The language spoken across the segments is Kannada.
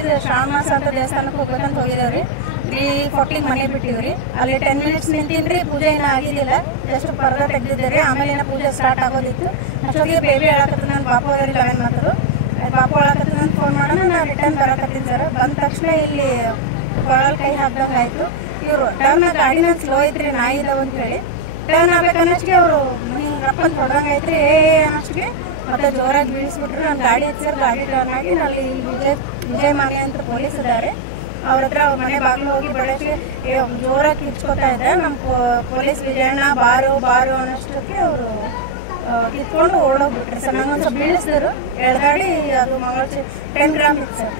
ಇದು ಶ್ರಾವಣ ಮಾಸ ಅಂತ ದೇವಸ್ಥಾನಕ್ಕೆ ಹೋಗ್ಬೇಕಂತ ಹೋಗಿದ್ದೇವ್ರಿ 3:40 ಮನೆ ಬಿಟ್ಟಿವ್ರಿ. ಅಲ್ಲಿ 10 ಮಿನಿಟ್ಸ್ ನಿಂತಿನ್ರಿ, ಪೂಜೆ ಏನೂ ಆಗಿದ್ದಿಲ್ಲ, ಜಸ್ಟ್ ಪರ್ದ ತೆಗ್ದಿದ್ದೀರಿ. ಆಮೇಲೆ ಏನೋ ಪೂಜೆ ಸ್ಟಾರ್ಟ್ ಆಗೋದಿತ್ತು. ಅಷ್ಟೊತ್ತಿಗೆ ಬೇಬಿ ಹೇಳಕತ್ತ ನನ್ನ ಬಾಪು ಅವ್ರಿಗೆ 11 ಮಾತರು ಬಾಪು ಹೇಳಕತ್ತ ನಾನು ಫೋನ್ ಮಾಡೋಣ, ನಾನು ರಿಟರ್ನ್ ಬರಕತ್ತೀನಿ ಸರ್. ಬಂದ ತಕ್ಷಣ ಇಲ್ಲಿ ಕೊಳಲ್ ಕೈ ಹಾಕ್ದಂಗೆ ಆಯಿತು. ಇವರು ಟರ್ನ್ ಗಾಡಿ ನಾನು ಸ್ಲೋ ಐತ್ರಿ, ನಾಯಿ ಇದಾವೆ ಅಂತ ಹೇಳಿ ಟರ್ನ್ ಆಗ್ಬೇಕನ್ನೋಷ್ಟಿಗೆ ಅವರು ಹಿಂಗೆ ರಪ್ಪಂತ ಹೊಡ್ದಂಗೆ ಐತ್ರಿ. ಅನ್ನೋಷ್ಟಿಗೆ ಮತ್ತೆ ಜೋರಾಗಿ ಬೀಳಿಸ್ಬಿಟ್ರು. ನಾನು ಗಾಡಿ ಹಚ್ಚಿದ್ರೆ ಗಾಡಿ ಟರ್ನ್ ಆಗಿ ಅಲ್ಲಿ ವಿಜಯ್ ಮಾನೆ ಅಂತ ಪೊಲೀಸ್ ಇದ್ದಾರೆ, ಅವ್ರ ಹತ್ರ ಮನೆ ಬಾಗಿಲು ಹೋಗಿ ಬಡಕ್ಕೆ ಜೋರಾಗಿ ಕಿಚ್ಕೋತಾ ಇದ್ದೆ. ನಮ್ಮ ಪೊಲೀಸ್ ವಿಜಯಣ್ಣ ಬಾರು ಅನ್ನೋಷ್ಟಕ್ಕೆ ಅವರು ಕಿತ್ಕೊಂಡು ಓಡೋಗ್ಬಿಟ್ರಿ ಸರ್. ನಂಗೊಂದು ಸ್ವಲ್ಪ ಬೀಳಿಸಿದ್ರು, ಎಳ್ಗಾಡಿ ಅದು ಮಂಗಳ 10 ಗ್ರಾಮ್ ಇತ್ತು ಸರ್.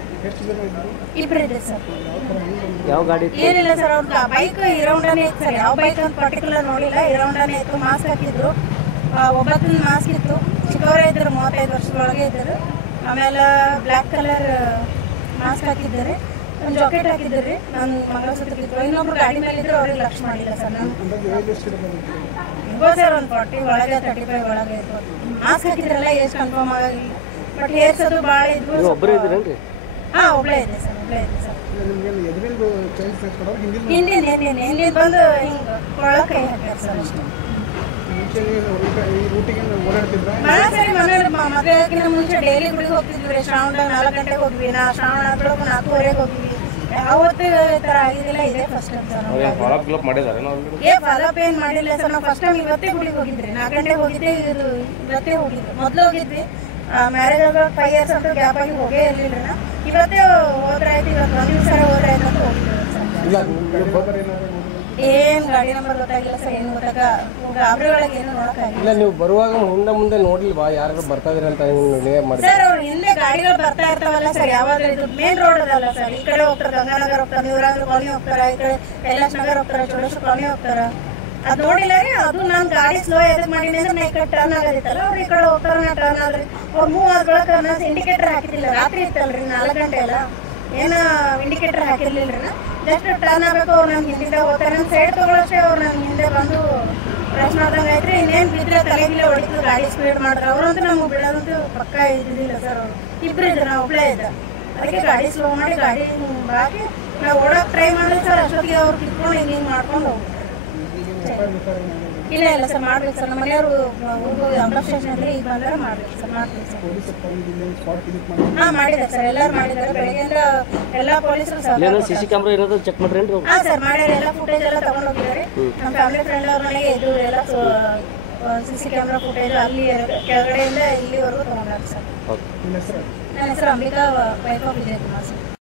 ಇಬ್ಬರು ಇದೆ ಸರ್. ಯಾವ ಗಾಡಿ? ಏನಿಲ್ಲ ಸರ್, ಅವ್ರ ಬೈಕ್ ಇರೌಂಡನೇ ಇತ್ತು ಸರ್. ಯಾವ ಬೈಕ್ ಅಂತ ಪರ್ಟಿಕ್ಯುಲರ್ ನೋಡಿಲ್ಲ, ಇರೌಂಡನೇ ಇತ್ತು. ಮಾಸ್ಕ್ ಹಾಕಿದ್ರು, ಒಬ್ಬತ್ತಿನ ಮಾಸ್ಕ್ ಇತ್ತು. ಚಿಕ್ಕವರೇ ಇದ್ದರು, 35 ವರ್ಷದೊಳಗೆ ಇದ್ದರು. ಆಮೇಲೆ ಬ್ಲ್ಯಾಕ್ ಕಲರ್ ಮಾಸ್ಕ್ ಹಾಕಿದ್ದಾರೆ, ಒಂದು ಜಾಕೆಟ್ ಹಾಕಿದ್ದೀರಿ. ನಾನು ಮಂಗಳಸೂತ್ರ ಕಿತ್ತು. ಇನ್ನೊಬ್ರು ಗಾಡಿ ಮೇಲೆ ಇದ್ರು, ಅವ್ರಿಗೆ ಲಕ್ಷ ಮಾಡಿಲ್ಲ ಸರ್. ನಾನು ಇರ್ಬೋದು ಸರ್, ಒಂದು 40 ಒಳಗೆ 35 ಒಳಗೆ ಇರ್ಬೋದು. ಮಾಸ್ಕ್ ಹಾಕಿದ್ರಲ್ಲ, ಏಜ್ ಕನ್ಫರ್ಮ್ ಆಗಿಲ್ಲ. ಬಟ್ ಹೇರ್ಸ್ ಅದು ಭಾಳ ಇದ್ವು. ಹಾಂ, ಒಬ್ಬಳೇ ಇದೆ ಸರ್, ಒಬ್ಬಳೇ ಇದೆ ಸರ್. ಹಿಂದಿನ ಬಂದು ಹಿಂಗೆ ಕೊಳ ಕೈ ಹಾಕ್ಯಾರ ಸರ್ ಅಷ್ಟೇ. ಸರಿ, ಮದುವೆಗಿಂತ ಮುಂಚೆ ಡೈಲಿ ಗುಡಿಗೆ ಹೋಗ್ತಿದ್ವಿ. ಶ್ರಾವಣದಾಗ 4 ಗಂಟೆಗೆ ಹೋಗ್ವಿ, ಶ್ರಾವಣ 4:30 ಹೋಗ್ವಿ. ಯಾವತ್ತು ಈ ಥರ ಆಗಿದ್ದಿಲ್ಲ, ಇದೇ ಫಸ್ಟ್ ಟೈಮ್ ಸರ್. ಫಾಲೋಅಪ್ ಏನು ಮಾಡಿಲ್ಲ ಸರ್. ನಾವು ಫಸ್ಟ್ ಟೈಮ್ ಇವತ್ತೇ ಗುಡಿಗೆ ಹೋಗಿದ್ರಿ. 4 ಗಂಟೆಗೆ ಹೋಗಿದ್ದೆ, ಇದು ಇವತ್ತೇ ಹೋಗಿದ್ವಿ. ಮೊದಲು ಹೋಗಿದ್ವಿ, ಮ್ಯಾರೇಜ್ ಆಗ 5 ಇಯರ್ಸ್ ಅಂತ ಗ್ಯಾಪ್ ಆಗಿ ಹೋಗೇ ಇರಲಿಲ್ಲ. ಇವತ್ತೇ ಹೋದ್ರಾಯ್ತು, ಇವತ್ತು 1 ದಿವಸ ಹೋದ್ರಾಯ್ತು ಅಂತ ಹೋಗಿದ್ವಿ ಸರ್. ಏನು ಗಾಡಿ ನಂಬರ್ ಗೊತ್ತಾಗಿಲ್ಲ ಸರ್, ಏನು ಗಾಬರಿಯೊಳಗೆ ಏನು ನೋಡೋಕ್ಕಾಗಿಲ್ಲ. ನೀವು ಬರುವಾಗ ಮುಂದೆ ನೋಡ್ಲಿಲ್ವಾ ಯಾರು ಬರ್ತಾ ಇದ್ರಿ ಅಂತ ಸರ್? ಅವ್ರು ಹಿಂದೆ ಗಾಡಿಗಳು ಬರ್ತಾ ಇರ್ತಾವಲ್ಲ ಸರ್, ಯಾವಾಗ ಇದು ಮೇನ್ ರೋಡ್ ಅದಲ್ಲ ಸರ್. ಈ ಕಡೆ ಹೋಗ್ತಾರೆ, ಗಂಗಾನಗರ ಹೋಗ್ತಾರೆ, ಯುವರಾಜ್ ಕಾಲನಿ ಹೋಗ್ತಾರೆ, ಈ ಕಡೆ ಕೈಲಾಶ್ ನಗರ್ ಹೋಗ್ತಾರೆ, ಚೋಳೇಶ್ವರ ಕಾಲನಿ ಹೋಗ್ತಾರೆ. ಅದು ನೋಡಿಲ್ಲ ರೀ. ಅದು ನಾನು ಗಾಡಿ ಸ್ಲೋ ಎದಕ್ಕೆ ಮಾಡೀನಿ ಅಂದ್ರೆ ನಾ ಈ ಕಡೆ ಟರ್ನ್ ಆಗೋದಿತ್ತಲ್ಲ, ಅವ್ರು ಈ ಕಡೆ ಹೋಗ್ತಾರೆ, ನಾ ಟರ್ನ್ ಆದ್ರಿ. ಅವ್ರು ಮೂವ್ ಆದ್ರೊಳಗೆ ನಾನು ಇಂಡಿಕೇಟರ್ ಹಾಕಿದ್ದಿಲ್ಲ. ರಾತ್ರಿ ಇತ್ತಲ್ರಿ, 4 ಗಂಟೆ ಅಲ್ಲ, ಏನು ಇಂಡಿಕೇಟರ್ ಹಾಕಿರ್ಲಿಲ್ಲ ರೀ. ಜಸ್ಟ್ ಟರ್ನ್ ಆಗಬೇಕು, ಅವ್ರು ನನ್ನ ಹಿಂದಿಂದ ಹೋಗ್ತಾರೆ. ನನ್ನ ಸೈಡ್ ತೊಗೊಳಷ್ಟೇ ಅವ್ರು ನನ್ನ ಹಿಂದೆ ಬಂದು ಪ್ರಶ್ನೆ ಆದಂಗೆ ಆಯ್ತು. ಇನ್ನೇನು ಬಿದ್ದರೆ ತಲೆಗಿಲೆ ಹೊಡಿತು, ಗಾಡಿ ಸ್ಪೀಡ್ ಮಾಡಿದ್ರೆ. ಅವರಂತೂ ನಮಗೆ ಬಿಡೋದಂತೂ ಪಕ್ಕ ಇದ್ದಿದ್ದಿಲ್ಲ ಸರ್. ಅವರು ಇಬ್ಬರು ಇದ್ರು, ನಾವು ಒಬ್ಬಳೇ ಇದ್ದ. ಅದಕ್ಕೆ ಗಾಡಿ ಸ್ಲೋ ಮಾಡಿ ಗಾಡಿ ಹಾಕಿ ನಾವು ಓಡೋಕೆ ಟ್ರೈ ಮಾಡಿದ್ವಿ ಸರ್. ಅಷ್ಟೊತ್ತಿಗೆ ಅವ್ರು ಕಿತ್ಕೊಂಡು ಹಿಂಗೆ ಮಾಡ್ಕೊಂಡು ಹೋಗ್ಬಿಟ್ರು. ಇಲ್ಲ ಸರ್, ಮಾಡ್ಬೇಕು ಸರ್. ನಮ್ಮ ಮನೆಯವರು ಅಂಬಾಬ್ ಸ್ಟೇಷನ್ ಅಂದ್ರೆ ಈಗ ಬಂದರೆ ಮಾಡ್ಬೇಕು ಸರ್, ಮಾಡ್ತೀವಿ ಸರ್. ಹಾಂ, ಮಾಡಿದ್ದಾರೆ ಸರ್, ಎಲ್ಲರೂ ಮಾಡಿದ್ದಾರೆ. ಬೆಳಗ್ಗೆಯಿಂದ ಎಲ್ಲ ಪೊಲೀಸರು CC ಕ್ಯಾಮ್ರಾ ಏನಾದ್ರು ಚೆಕ್ ಮಾಡ್ರಿ? ಹಾಂ ಸರ್, ಮಾಡ್ಯಾರ. ಎಲ್ಲ ಫುಟೇಜ್ ಎಲ್ಲ ತಗೊಂಡು ಹೋಗಿದ್ದಾರೆ. ನಮ್ಮ ಫ್ಯಾಮಿಲಿ ಫ್ರೆಂಡ್ ಅವ್ರ ಮನೆಗೆ ಇದು ಎಲ್ಲ CC ಕ್ಯಾಮ್ರಾ ಫುಟೇಜ್ ಅಲ್ಲಿ ಕೆಳಗಡೆಯಿಂದ ಇಲ್ಲಿವರೆಗೂ ತಗೊಂಡಾರ ಸರ್. ನನ್ನ ಹೆಸರು Ambika, wife of Vijay Kumar sir.